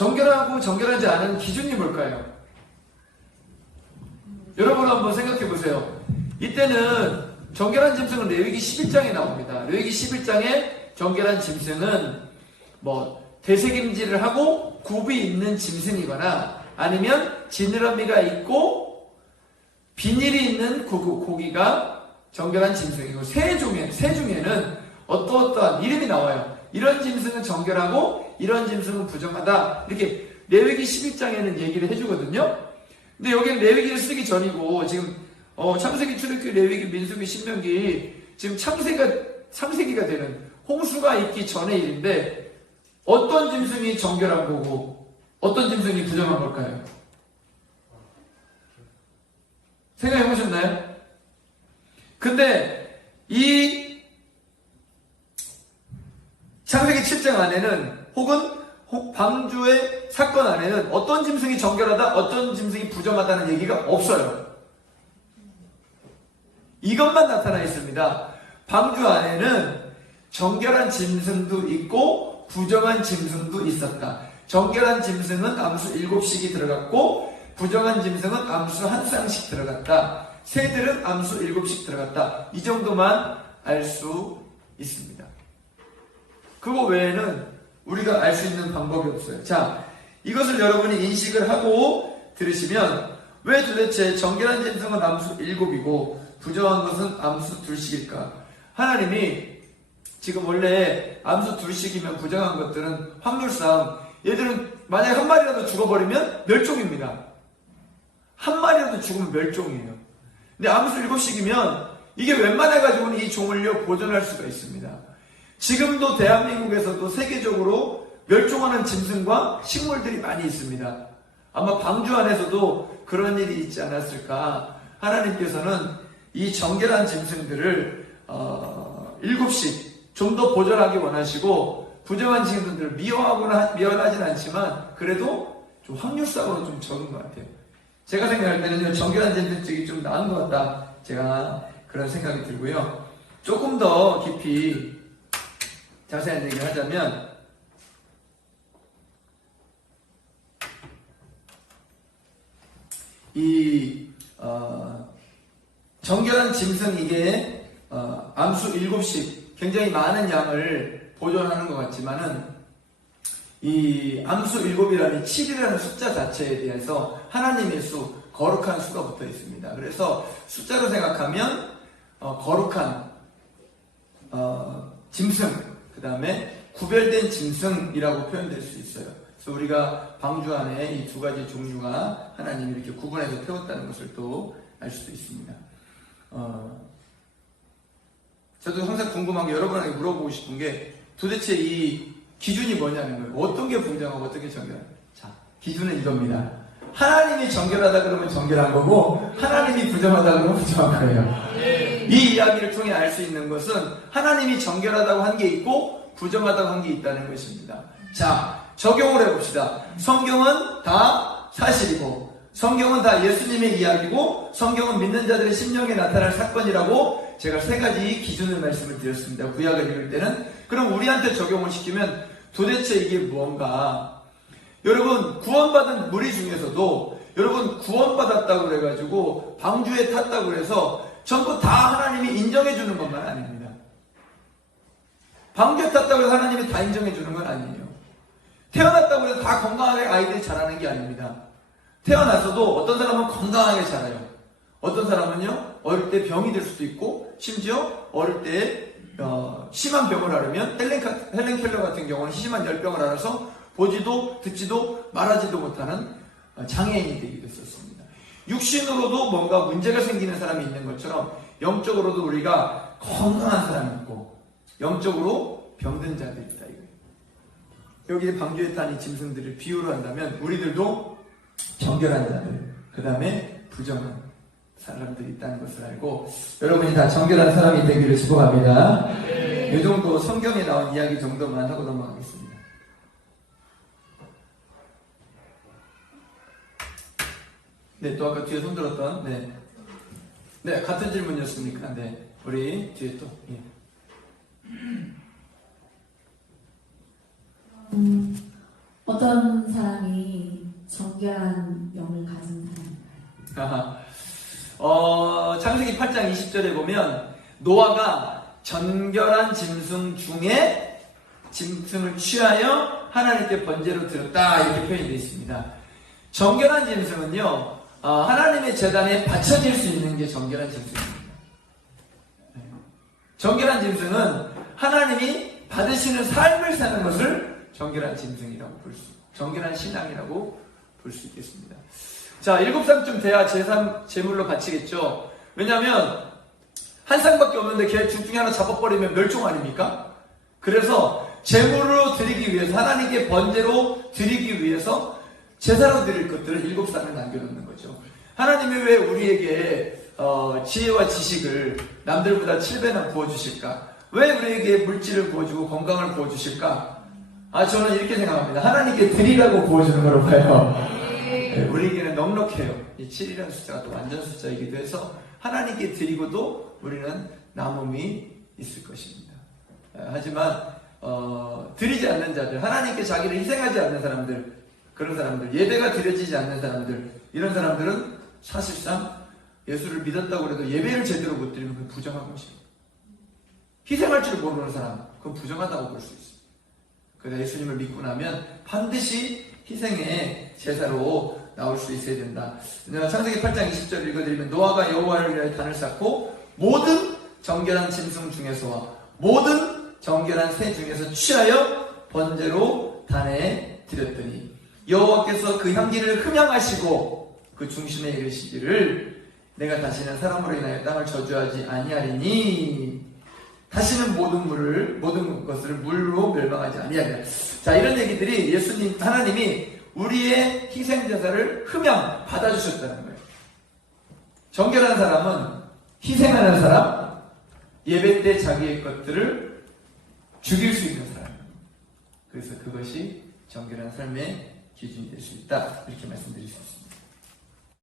정결하고 정결하지 않은 기준이 뭘까요? 여러분 한번 생각해 보세요. 이때는 정결한 짐승은 레위기 11장에 나옵니다. 레위기 11장에 정결한 짐승은 되새김질을 하고 굽이 있는 짐승이거나 아니면 지느러미가 있고 비닐이 있는 고기가 정결한 짐승이고 새 중에는 어떠한 이름이 나와요. 이런 짐승은 정결하고 이런 짐승은 부정하다. 이렇게 레위기 11장에는 얘기를 해주거든요. 근데 여기는 레위기를 쓰기 전이고 지금 창세기, 출애굽기, 레위기, 민수기, 신명기 지금 창세기가 되는 홍수가 있기 전의 일인데 어떤 짐승이 정결한 거고 어떤 짐승이 부정한 걸까요? 생각해 보셨나요? 근데 이 창세기 7장 안에는 혹은 방주의 사건 안에는 어떤 짐승이 정결하다, 어떤 짐승이 부정하다는 얘기가 없어요. 이것만 나타나 있습니다. 방주 안에는 정결한 짐승도 있고 부정한 짐승도 있었다. 정결한 짐승은 암수 7씩이 들어갔고 부정한 짐승은 암수 1쌍씩 들어갔다. 새들은 암수 7씩 들어갔다. 이 정도만 알 수 있습니다. 그거 외에는 우리가 알 수 있는 방법이 없어요. 자, 이것을 여러분이 인식을 하고 들으시면 왜 도대체 정결한 짐승은 암수 7이고 부정한 것은 암수 2씩일까? 하나님이 지금 원래 암수 2씩이면 부정한 것들은 확률상 얘들은 만약에 한 마리라도 죽어버리면 멸종입니다. 한 마리라도 죽으면 멸종이에요. 근데 암수 7씩이면 이게 웬만해가지고는 이 종을요 보존할 수가 있습니다. 지금도 대한민국에서도 세계적으로 멸종하는 짐승과 식물들이 많이 있습니다. 아마 방주 안에서도 그런 일이 있지 않았을까. 하나님께서는 이 정결한 짐승들을 7씩 좀 더 보존하기 원하시고 부정한 짐승들을 미워하진 않지만 그래도 좀 확률상으로 좀 적은 것 같아요. 제가 생각할 때는 정결한 짐승 쪽이 좀 나은 것 같다. 제가 그런 생각이 들고요. 조금 더 깊이 자세한 얘기를 하자면 이 정결한 짐승 이게 암수 7씩 굉장히 많은 양을 보존하는 것 같지만은 이 암수 7이라는 7이라는 숫자 자체에 대해서 하나님의 수, 거룩한 수가 붙어 있습니다. 그래서 숫자로 생각하면 거룩한 짐승, 그 다음에 구별된 짐승이라고 표현될 수 있어요. 그래서 우리가 방주 안에 이 2가지 종류가 하나님이 이렇게 구분해서 태웠다는 것을 또 알 수도 있습니다. 저도 항상 궁금한 게 여러분에게 물어보고 싶은 게 도대체 이 기준이 뭐냐는 거예요. 어떤 게 부정하고 어떤 게 정결하고. 자, 기준은 이겁니다. 하나님이 정결하다 그러면 정결한 거고 하나님이 부정하다 그러면 부정한 거예요. 이 이야기를 통해 알 수 있는 것은 하나님이 정결하다고 한 게 있고 부정하다고 한 게 있다는 것입니다. 자, 적용을 해봅시다. 성경은 다 사실이고 성경은 다 예수님의 이야기고 성경은 믿는 자들의 심령에 나타날 사건이라고 제가 3가지 기준을 말씀을 드렸습니다. 구약을 읽을 때는. 그럼 우리한테 적용을 시키면 도대체 이게 무언가. 여러분 구원받은 무리 중에서도 여러분 구원받았다고 그래가지고 방주에 탔다고 해서 전부 다 하나님이 인정해 주는 것만 아닙니다. 방주에 탔다고 해서 하나님이 다 인정해 주는 건 아니에요. 태어났다고 해서 다 건강하게 아이들이 자라는 게 아닙니다. 태어나서도 어떤 사람은 건강하게 자라요. 어떤 사람은요 어릴 때 병이 될 수도 있고 심지어 어릴 때 심한 병을 앓으면 헬렌 켈러 같은 경우는 심한 열병을 앓아서 보지도 듣지도 말하지도 못하는 장애인이 되기도 했었습니다. 육신으로도 뭔가 문제가 생기는 사람이 있는 것처럼 영적으로도 우리가 건강한 사람이 있고 영적으로 병든 자들이 있다. 여기 방주에 탄 이 짐승들을 비유로 한다면 우리들도 정결한 자들, 그 다음에 부정한 사람들이 있다는 것을 알고 여러분이 다 정결한 사람이 되기를 축복합니다. 이 정도 성경에 나온 이야기 정도만 하고 넘어가겠습니다. 네, 또 아까 뒤에 손들었던 네, 같은 질문이었습니까? 네, 우리 뒤에 또 어떤 사람이 정결한 영을 가진 사람인가요? 창세기 8장 20절에 보면 노아가 정결한 짐승 중에 짐승을 취하여 하나님께 번제로 드렸다 이렇게 표현이 되어 있습니다. 정결한 짐승은요 하나님의 제단에 바쳐질 수 있는 게 정결한 짐승입니다. 정결한 짐승은 하나님이 받으시는 삶을 사는 것을 정결한 짐승이라고 정결한 신앙이라고 볼 수 있겠습니다. 자, 7쌍쯤 돼야 제물로 바치겠죠. 왜냐하면 한 쌍밖에 없는데 걔 둘 중에 하나 잡아버리면 멸종 아닙니까? 그래서 제물로 드리기 위해서 하나님께 번제로 드리기 위해서 제사로 드릴 것들을 7쌍을 남겨놓는 거죠. 하나님이 왜 우리에게 지혜와 지식을 남들보다 7배나 부어주실까? 왜 우리에게 물질을 부어주고 건강을 부어주실까? 저는 이렇게 생각합니다. 하나님께 드리라고 부어주는 거로 봐요. 네, 우리에게는 넉넉해요. 이 7이라는 숫자가 또 완전 숫자이기도 해서 하나님께 드리고도 우리는 남음이 있을 것입니다. 하지만 드리지 않는 자들, 하나님께 자기를 희생하지 않는 사람들, 그런 사람들, 예배가 드려지지 않는 사람들, 이런 사람들은 사실상 예수를 믿었다고 해도 예배를 제대로 못 드리면 그건 부정한 것입니다. 희생할 줄 모르는 사람, 그건 부정하다고 볼 수 있습니다. 그래서 예수님을 믿고 나면 반드시 희생의 제사로 나올 수 있어야 된다. 창세기 8장 20절 읽어드리면 노아가 여호와를 위하여 단을 쌓고 모든 정결한 짐승 중에서와 모든 정결한 새 중에서 취하여 번제로 단에 드렸더니 여호와께서 그 향기를 흠향하시고 그 중심에 이르시기를 내가 다시는 사람으로 인하여 땅을 저주하지 아니하리니 다시는 모든 것을 물로 멸망하지 아니하리라. 자, 이런 얘기들이 하나님이 우리의 희생제사를 흠양 받아주셨다는 거예요. 정결한 사람은 희생하는 사람, 예배 때 자기의 것들을 죽일 수 있는 사람. 그래서 그것이 정결한 삶의 기준이 될 수 있다. 이렇게 말씀드릴 수 있습니다.